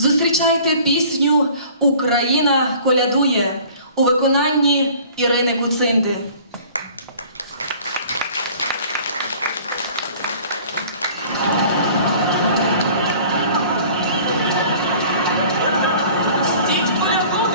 Зустрічайте пісню Україна колядує у виконанні Ірини Куцинди. Пустіть коляду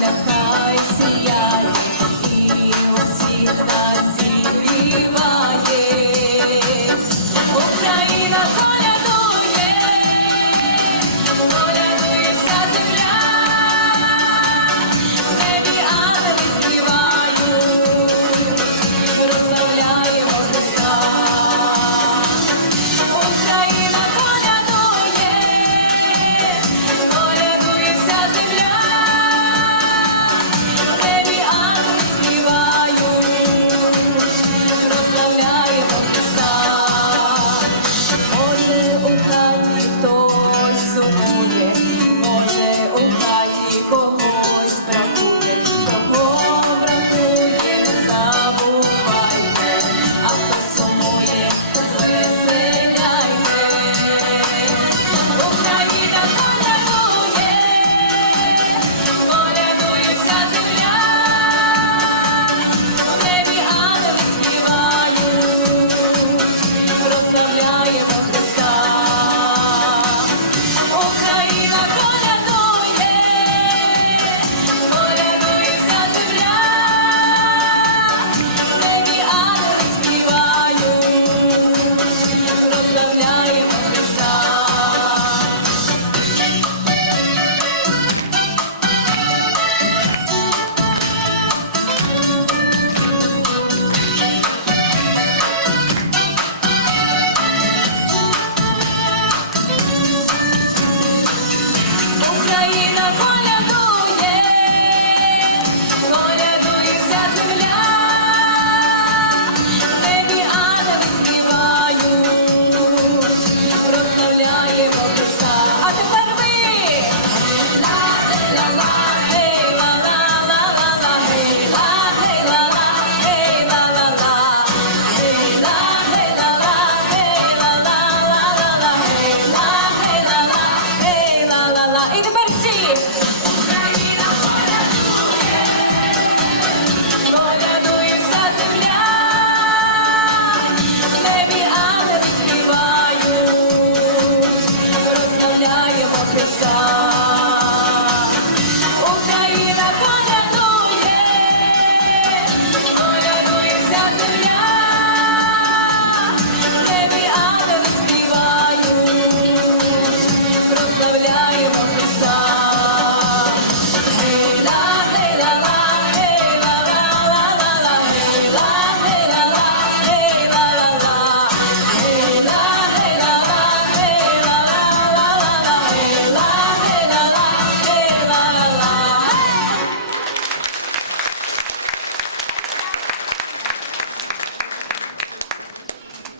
нехай сіяє, і усіх нас. Україна